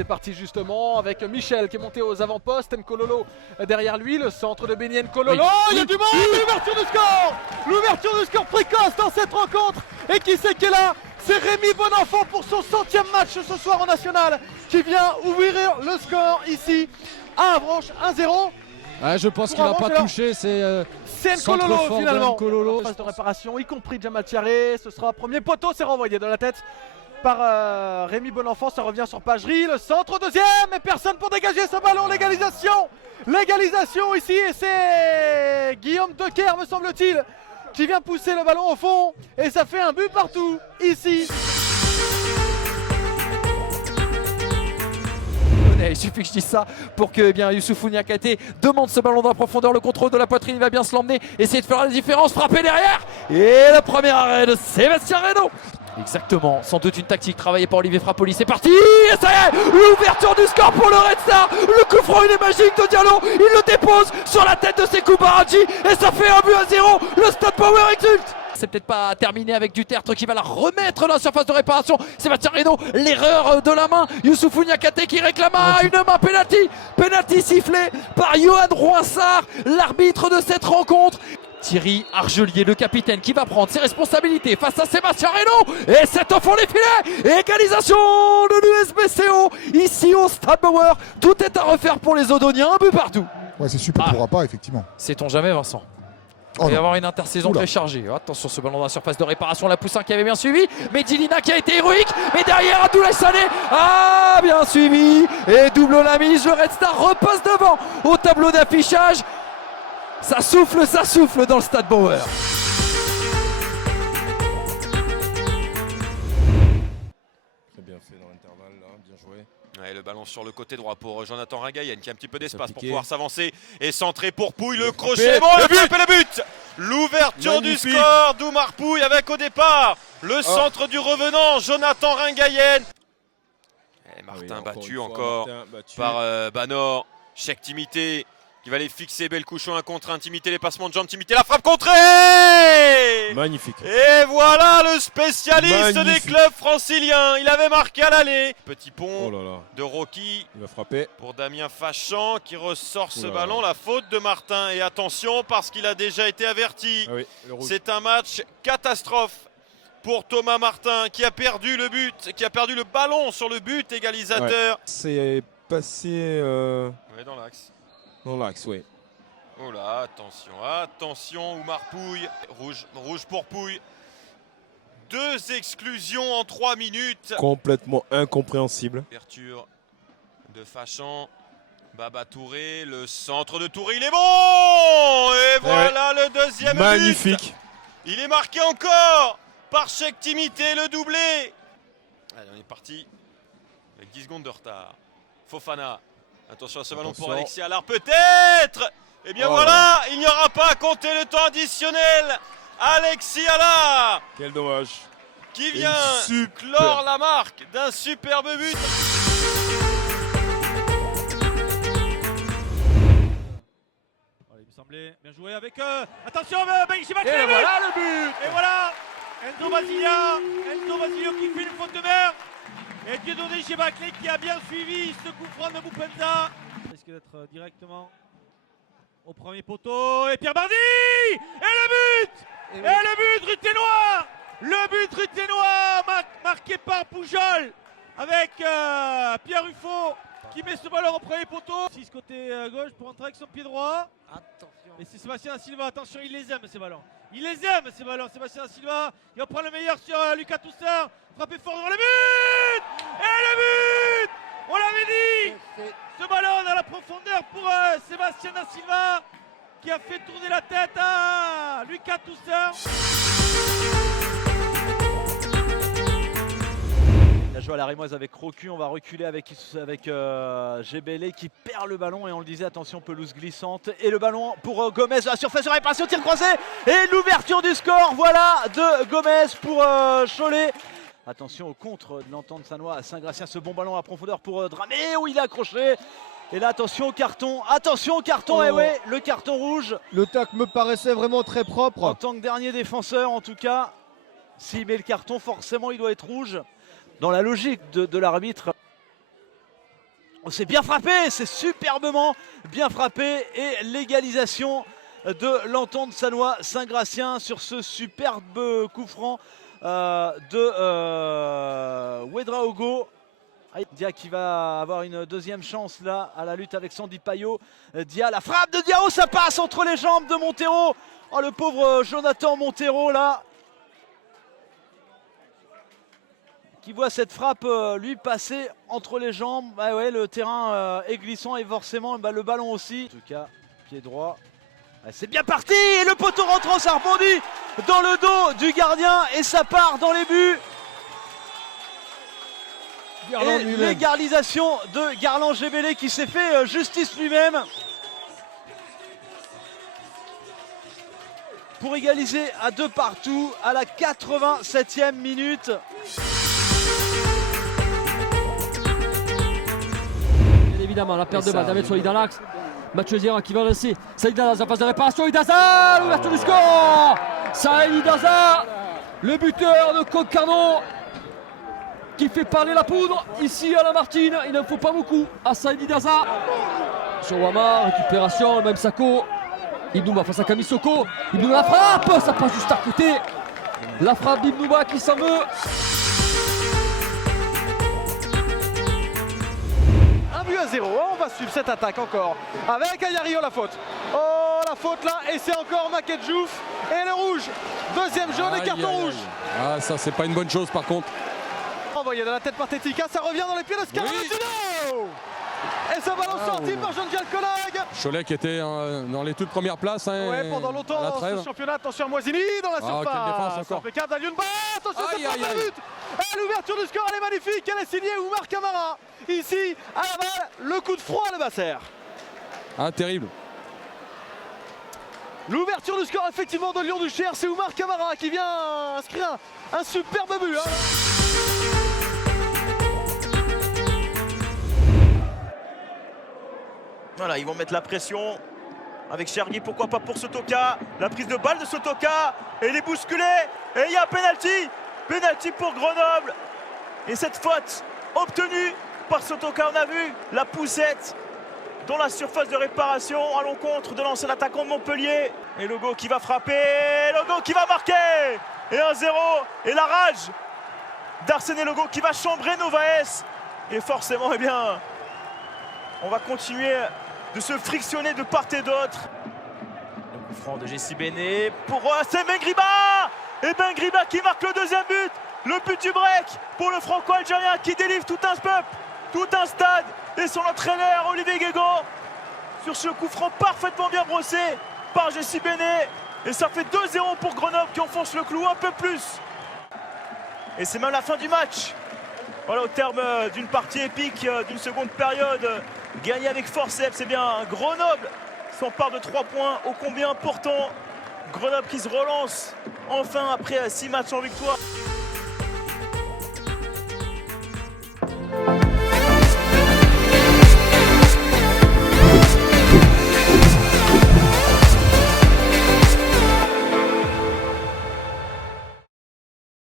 c'est parti justement avec Michel qui est monté aux avant-postes. Nkololo derrière lui, le centre de Benny Nkololo. Il y a du monde, l'ouverture du score. L'ouverture du score précoce dans cette rencontre. Et qui c'est qui est là? C'est Rémi Bonenfant pour son 100e match ce soir en national qui vient ouvrir le score ici à Avranches, 1-0. Ah, je pense qu'il va pas toucher, c'est Nkololo finalement. Nkololo. Phase de réparation, y compris Jamal Thiaré. Ce sera premier poteau, c'est renvoyé de la tête par Rémi Bonenfant. Ça revient sur Pagerie, le centre deuxième et personne pour dégager ce ballon. L'égalisation ici et c'est Guillaume Decker me semble-t-il qui vient pousser le ballon au fond et ça fait un but partout ici. Il suffit que je dise ça pour que Youssoufou Niakhaté demande ce ballon dans la profondeur, le contrôle de la poitrine, il va bien se l'emmener, essayer de faire la différence, frapper derrière et le premier arrêt de Sébastien Reynaud. Exactement, sans doute une tactique travaillée par Olivier Frappoli, c'est parti et ça y est, l'ouverture du score pour le Red Star, le coup franc il est magique de Diallo, il le dépose sur la tête de Sékou Baradji et ça fait 1-0, le Stade Power exulte. C'est peut-être pas terminé avec Dutertre qui va la remettre dans la surface de réparation. Sébastien Reynaud, l'erreur de la main. Youssoufou Niakhaté qui réclame une main penalty. Penalty sifflé par Johan Rouinsard, l'arbitre de cette rencontre. Thierry Argelier, le capitaine, qui va prendre ses responsabilités face à Sébastien Reynaud. Et c'est au fond des filets. Égalisation de l'USBCO ici au Stade Bauer. Tout est à refaire pour les Odoniens, un but partout. Ouais, c'est super pour Rapa, effectivement. Sait-on jamais, Vincent? Il va y avoir une intersaison très chargée. Attention, ce ballon dans la surface de réparation. La Poussin qui avait bien suivi. Medilina qui a été héroïque. Mais derrière, Abdoulaye Sané a bien suivi. Et double la mise. Le Red Star repasse devant au tableau d'affichage. Ça souffle dans le Stade Bauer. Très bien fait dans l'intervalle là, bien joué. Ouais, le ballon sur le côté droit pour Jonathan Ringayen qui a un petit peu d'espace pour pouvoir s'avancer et centrer pour Pouille, le crochet, bon, le but. L'ouverture du score d'Oumar Pouille avec au départ le centre du revenant Jonathan Ringayen. Et Martin battu encore par Banor, Cheikh Timité qui va aller fixer Belcouchon, un contre intimité, les passements de jambes, Timité, la frappe contrée. Magnifique. Et voilà le spécialiste des clubs franciliens. Il avait marqué à l'aller. Petit pont de Rocky. Il va frapper. Pour Damien Fachan qui ressort ce ballon. La faute de Martin. Et attention parce qu'il a déjà été averti. Ah oui, c'est un match catastrophe pour Thomas Martin qui a perdu le but, qui a perdu le ballon sur le but égalisateur. Ouais. C'est passé dans l'axe. Dans l'axe, oui. Oh là, attention, Oumar Pouille. Rouge pour Pouille. 2 exclusions en 3 minutes. Complètement incompréhensible. Ouverture de Fachan. Baba Touré, le centre de Touré, il est bon. Et voilà le deuxième but. Magnifique. Il est marqué encore par Cheikh Timité, le doublé. Allez, on est parti avec 10 secondes de retard. Fofana. Attention à ce ballon pour Alexis Allard, peut-être. Eh bien voilà, il n'y aura pas à compter le temps additionnel. Alexis Allard. Quel dommage. Qui vient clore la marque d'un superbe but. Il me semblait bien joué avec attention, Chibaclé. Et voilà le but. Et voilà Enzo Basilio qui fait une faute de mer. Et Dieudonné Chibaclé qui a bien suivi ce coup franc de Boupenza. Il risque d'être directement au premier poteau. Et Pierre Bardi. Et le but. Et le but ruténois. Le but ruténois marqué par Poujol avec Pierre Ruffo qui met ce ballon au premier poteau. 6 côté gauche pour entrer avec son pied droit. Attention. Et c'est Sébastien Silva, attention, il les aime ces ballons. Il les aime ces ballons, Sébastien Silva. Il va prendre le meilleur sur Lucas Toussaint. Frappé fort devant le but. Et le but. On l'avait dit. Ce ballon dans la profondeur pour Sébastien da Silva qui a fait tourner la tête à Lucas Toussaint. La joie à la Rémoise avec Rocu, on va reculer avec Gebele qui perd le ballon et on le disait, attention, pelouse glissante. Et le ballon pour Gomez, la surface de réparation, tir croisé et l'ouverture du score, voilà, de Gomez pour Cholet. Attention au contre de l'entente Sanois à Saint-Gratien, ce bon ballon à profondeur pour Dramé où il est accroché. Et là, attention au carton, et ouais, le carton rouge. Le tac me paraissait vraiment très propre. En tant que dernier défenseur, en tout cas, s'il met le carton, forcément il doit être rouge. Dans la logique de l'arbitre. C'est bien frappé, c'est superbement bien frappé. Et l'égalisation de l'Entente Sannois Saint-Gratien sur ce superbe coup franc de Ouedraogo. Dia qui va avoir une deuxième chance là à la lutte avec Sandy Payot. Dia, la frappe de Diao, ça passe entre les jambes de Montero. Oh, le pauvre Jonathan Montero là, qui voit cette frappe lui passer entre les jambes. Bah ouais, le terrain est glissant et forcément le ballon aussi. En tout cas, pied droit. C'est bien parti et le poteau rentrant, ça rebondit dans le dos du gardien et ça part dans les buts. Et l'égalisation de Garland Gébélé qui s'est fait justice lui-même pour égaliser à 2-2 à la 87e minute. Évidemment, la perte de balle d'Ahmed Soïd dans l'axe. Mathieu Zira qui va lancer. Saïd Daza en phase de réparation. Idaza, l'ouverture du score. Saïd Idaza, le buteur de Concarneau, qui fait parler la poudre ici à la Martine. Il n'en faut pas beaucoup à Saïd Idaza. Sur Wama, récupération, le même Sako. Ibnouma face à Kamisoko. Ibnouma la frappe, ça passe juste à côté. La frappe d'Ibnouma qui s'en veut. Un but à 0, on va suivre cette attaque encore avec Ayario la faute. Oh la faute là, et c'est encore Makedjouf et le rouge. Deuxième jaune et carton rouge. Ah, ça c'est pas une bonne chose par contre. Envoyé dans la tête par Tetika, ça revient dans les pieds de Scarabino. Et ce ballon sorti par Jean-Pierre Collag. Cholet qui était dans les toutes premières places. Ouais, pendant longtemps dans ce championnat. Attention à Moisini dans la surface. Quelle défense encore. Impeccable d'Aliounba. Attention à cette but. Et l'ouverture du score, elle est magnifique. Elle est signée Oumar Kamara. Ici, à la balle, le coup de froid à la Basser. Ah, terrible. L'ouverture du score effectivement de Lyon-Duchère, c'est Oumar Kamara qui vient inscrire un superbe but. Voilà, ils vont mettre la pression avec Chergui, pourquoi pas pour Sotoka. La prise de balle de Sotoka, et il est bousculé, et il y a penalty. Penalty pour Grenoble. Et cette faute obtenue par Sotoka, on a vu la poussette dans la surface de réparation à l'encontre de l'ancien attaquant de Montpellier. Et Logo qui va frapper, Logo qui va marquer. Et 1-0, et la rage d'Arsène Logo qui va chambrer Novaes. Et forcément, eh bien, on va continuer de se frictionner de part et d'autre. Le coup franc de Jessie Béné pour c'est Mengriba. Et Mengriba qui marque le deuxième but. Le but du break pour le franco-algérien qui délivre tout un peuple, tout un stade. Et son entraîneur Olivier Guégaud sur ce coup franc parfaitement bien brossé par Jessie Béné. Et ça fait 2-0 pour Grenoble qui enfonce le clou un peu plus. Et c'est même la fin du match. Voilà, au terme d'une partie épique, d'une seconde période gagnée avec forceps, c'est bien Grenoble s'empare de 3 points ô combien important. Grenoble qui se relance enfin après 6 matchs en victoire.